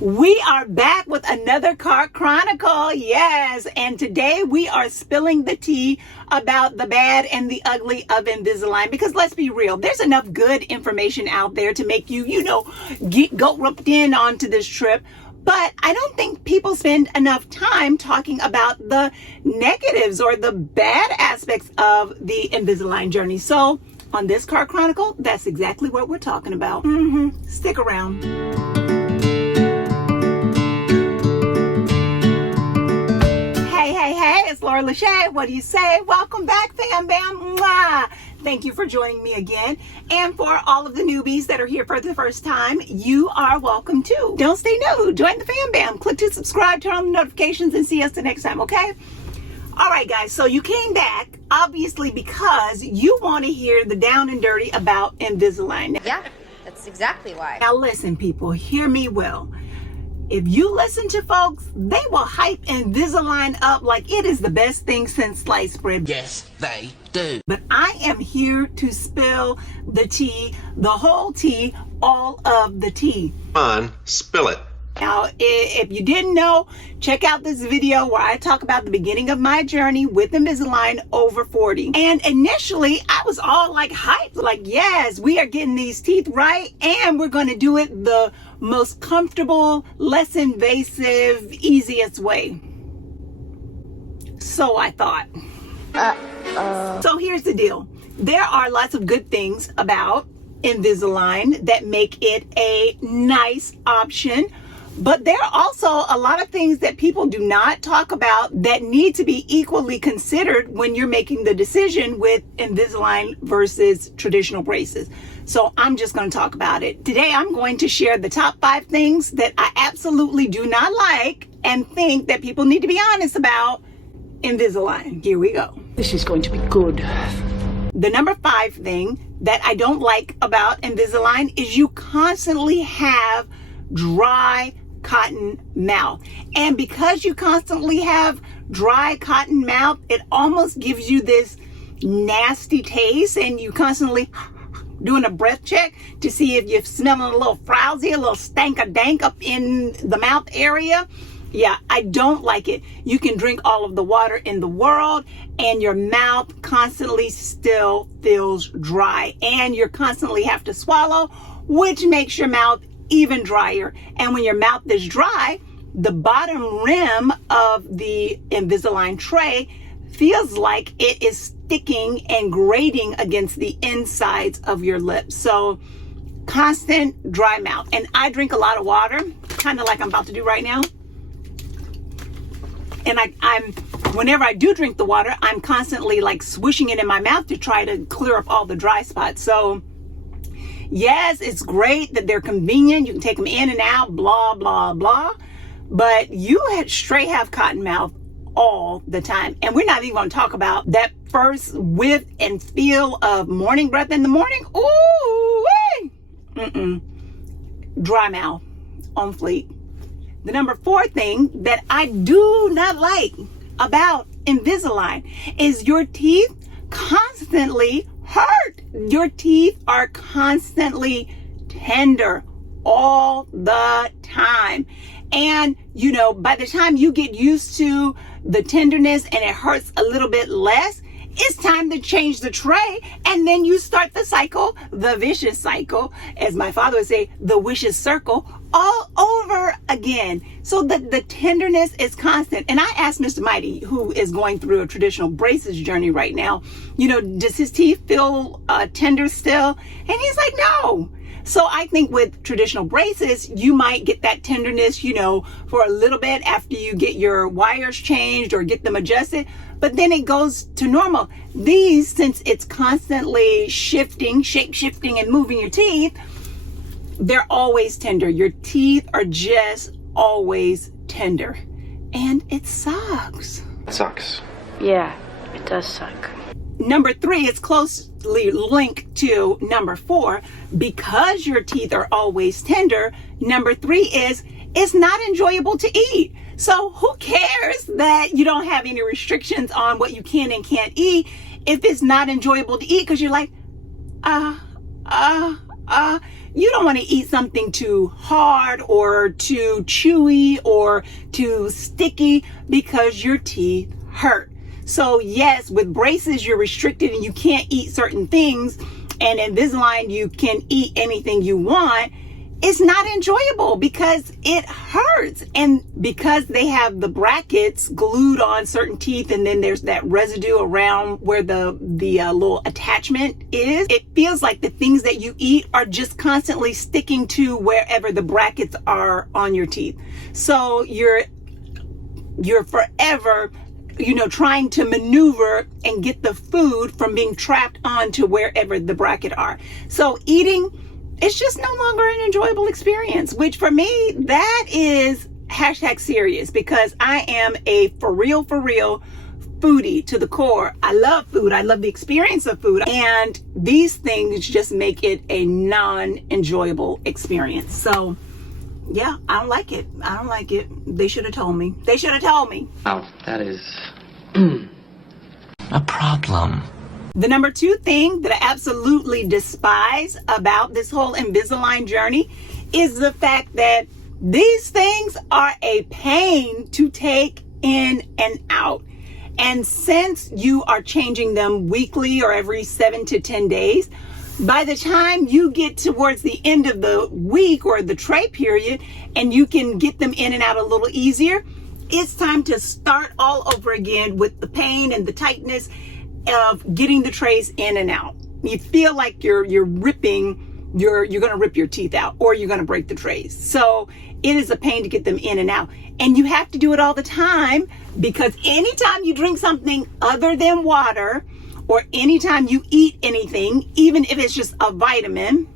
We are back with another Chronicle, yes, and today we are spilling the tea about the bad and the ugly of Invisalign, because let's be real, there's enough good information out there to make you, go roped in onto this trip, but I don't think people spend enough time talking about the negatives or the bad aspects of the Invisalign journey. So on this Chronicle, that's exactly what we're talking about. Stick around. Hey, it's Laura Lachey. What do you say? Welcome back, fam bam. Mwah. Thank you for joining me again. And for all of the newbies that are here for the first time, you are welcome too. Don't stay new. Join the fam bam. Click to subscribe, turn on the notifications, and see us the next time, okay? All right, guys. So you came back, obviously, because you want to hear the down and dirty about Invisalign. Yeah, that's exactly why. Now listen, people, hear me well. If you listen to folks, they will hype Invisalign up like it is the best thing since sliced bread. Yes, they do. But I am here to spill the tea, the whole tea, all of the tea. Come on, spill it. Now, if you didn't know, check out this video where I talk about the beginning of my journey with Invisalign over 40. And initially, I was all like hyped, like, yes, we are getting these teeth right, and we're going to do it the most comfortable, less invasive, easiest way. So I thought. So here's the deal. There are lots of good things about Invisalign that make it a nice option. But there are also a lot of things that people do not talk about that need to be equally considered when you're making the decision with Invisalign versus traditional braces. So I'm just going to talk about it. Today, I'm going to share the top 5 things that I absolutely do not like and think that people need to be honest about Invisalign. Here we go. This is going to be good. The number 5 thing that I don't like about Invisalign is you constantly have dry cotton mouth. And because you constantly have dry cotton mouth, it almost gives you this nasty taste, and you constantly doing a breath check to see if you're smelling a little frowsy, a little stank-a-dank up in the mouth area. Yeah, I don't like it. You can drink all of the water in the world and your mouth constantly still feels dry, and you constantly have to swallow, which makes your mouth even drier. And when your mouth is dry, the bottom rim of the Invisalign tray feels like it is sticking and grating against the insides of your lips. So constant dry mouth. And I drink a lot of water, kind of like I'm about to do right now. And I'm whenever I do drink the water, I'm constantly like swishing it in my mouth to try to clear up all the dry spots. So yes, it's great that they're convenient. You can take them in and out, blah, blah, blah. But you straight have cotton mouth all the time. And we're not even going to talk about that first whiff and feel of morning breath in the morning. Ooh, dry mouth on fleek. The number 4 thing that I do not like about Invisalign is your teeth constantly hurt. Your teeth are constantly tender all the time. And, by the time you get used to the tenderness and it hurts a little bit less, it's time to change the tray. And then you start the cycle, the vicious cycle, as my father would say, the vicious circle, all over again. So the tenderness is constant. And I asked Mr. Mighty, who is going through a traditional braces journey right now, does his teeth feel tender still? And he's like, no. So I think with traditional braces, you might get that tenderness, for a little bit after you get your wires changed or get them adjusted, but then it goes to normal. These, since it's constantly shifting, shape-shifting and moving your teeth, they're always tender. Your teeth are just always tender. And it sucks. It sucks. Yeah, it does suck. Number 3 is closely linked to number 4. Because your teeth are always tender, number 3 is it's not enjoyable to eat. So who cares that you don't have any restrictions on what you can and can't eat if it's not enjoyable to eat? Because you're like, you don't want to eat something too hard or too chewy or too sticky because your teeth hurt. So yes, with braces, you're restricted and you can't eat certain things. And Invisalign, you can eat anything you want. It's not enjoyable because it hurts. And because they have the brackets glued on certain teeth, and then there's that residue around where the little attachment is, it feels like the things that you eat are just constantly sticking to wherever the brackets are on your teeth. So you're forever, trying to maneuver and get the food from being trapped onto wherever the bracket are. So eating, it's just no longer an enjoyable experience, which for me, that is #serious, because I am a for real foodie to the core. I love food. I love the experience of food. And these things just make it a non-enjoyable experience. So yeah, I don't like it. I don't like it. They should have told me. They should have told me. Oh, that is a problem. The number 2 thing that I absolutely despise about this whole Invisalign journey is the fact that these things are a pain to take in and out. And since you are changing them weekly or every 7 to 10 days, by the time you get towards the end of the week or the tray period and you can get them in and out a little easier, it's time to start all over again with the pain and the tightness of getting the trays in and out. You feel like you're ripping, you're going to rip your teeth out, or you're going to break the trays. So it is a pain to get them in and out. And you have to do it all the time, because anytime you drink something other than water, or anytime you eat anything, even if it's just a vitamin,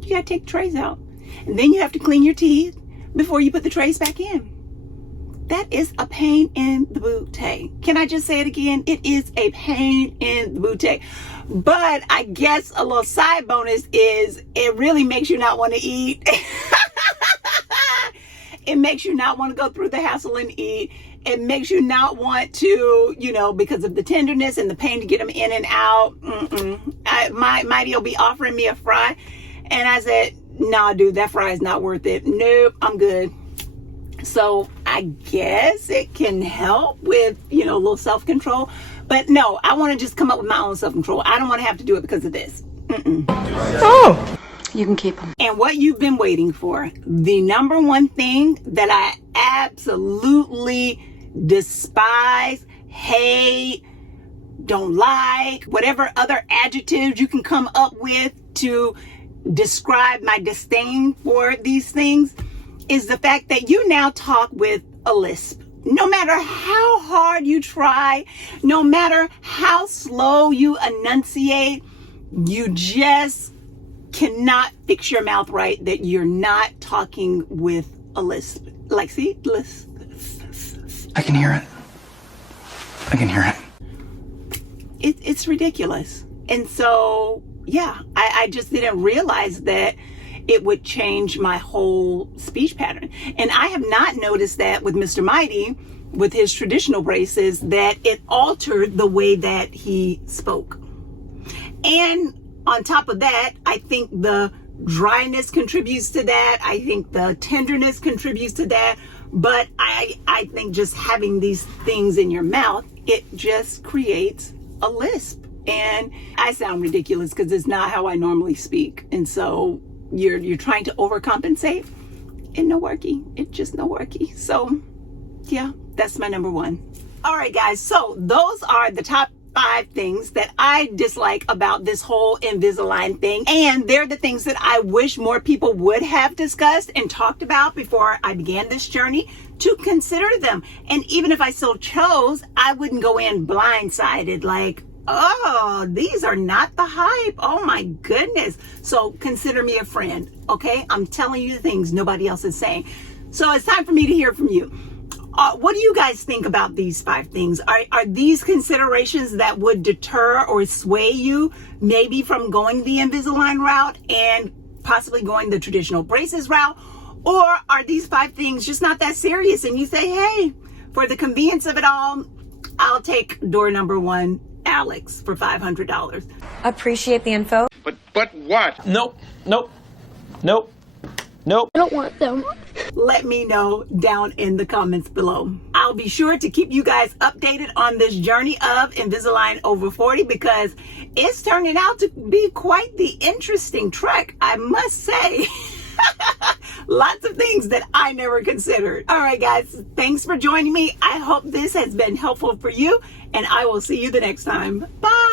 you got to take the trays out. And then you have to clean your teeth before you put the trays back in. That is a pain in the booty. Can I just say it again? It is a pain in the booty. But I guess a little side bonus is it really makes you not want to eat. It makes you not want to go through the hassle and eat. It makes you not want to, because of the tenderness and the pain to get them in and out. My Mighty will be offering me a fry. And I said, nah, dude, that fry is not worth it. Nope, I'm good. So I guess it can help with, a little self-control. But no, I want to just come up with my own self-control. I don't want to have to do it because of this. Oh, you can keep them. And what you've been waiting for, the number 1 thing that I absolutely despise, hate, don't like, whatever other adjectives you can come up with to describe my disdain for these things, is the fact that you now talk with a lisp. No matter how hard you try, no matter how slow you enunciate, you just cannot fix your mouth right that you're not talking with a lisp. Like, see, lisp. I can hear it. I can hear it. It's ridiculous. And so, yeah, I just didn't realize that it would change my whole speech pattern. And I have not noticed that with Mr. Mighty, with his traditional braces, that it altered the way that he spoke. And on top of that, I think the dryness contributes to that. I think the tenderness contributes to that. But I think just having these things in your mouth, it just creates a lisp. And I sound ridiculous because it's not how I normally speak. And so you're trying to overcompensate. It no worky. It just no worky. So yeah, that's my number 1. All right, guys. So those are the top 5 things that I dislike about this whole Invisalign thing. And they're the things that I wish more people would have discussed and talked about before I began this journey to consider them. And even if I still chose, I wouldn't go in blindsided like, oh, these are not the hype. Oh my goodness. So consider me a friend. Okay. I'm telling you the things nobody else is saying. So it's time for me to hear from you. What do you guys think about these 5 things? Are these considerations that would deter or sway you maybe from going the Invisalign route and possibly going the traditional braces route? Or are these 5 things just not that serious and you say, hey, for the convenience of it all, I'll take door number 1, Alex, for $500. Appreciate the info. But But what? Nope. Nope. Nope. Nope. I don't want them. Let me know down in the comments below. I'll be sure to keep you guys updated on this journey of Invisalign over 40 because it's turning out to be quite the interesting trek, I must say. Lots of things that I never considered. All right, guys, thanks for joining me. I hope this has been helpful for you, and I will see you the next time. Bye.